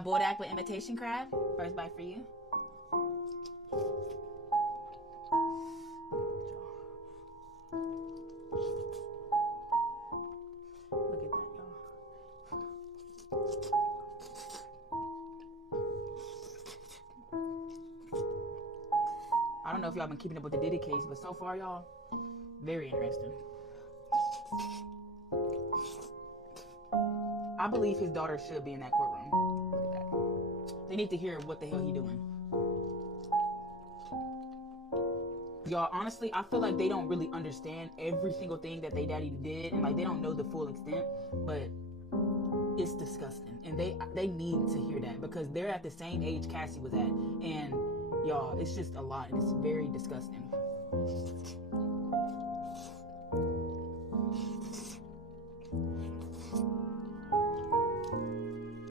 Bodak with imitation crab. First bite for you. Look at that, y'all. I don't know if y'all been keeping up with the Diddy case, but so far, y'all, very interesting. I believe his daughter should be in that courtroom. Look at that. They need to hear what the hell he doing. Y'all, honestly, I feel like they don't really understand every single thing that they daddy did, and like they don't know the full extent, but it's disgusting. And they need to hear that because they're at the same age Cassie was at. And y'all, it's just a lot, and it's very disgusting.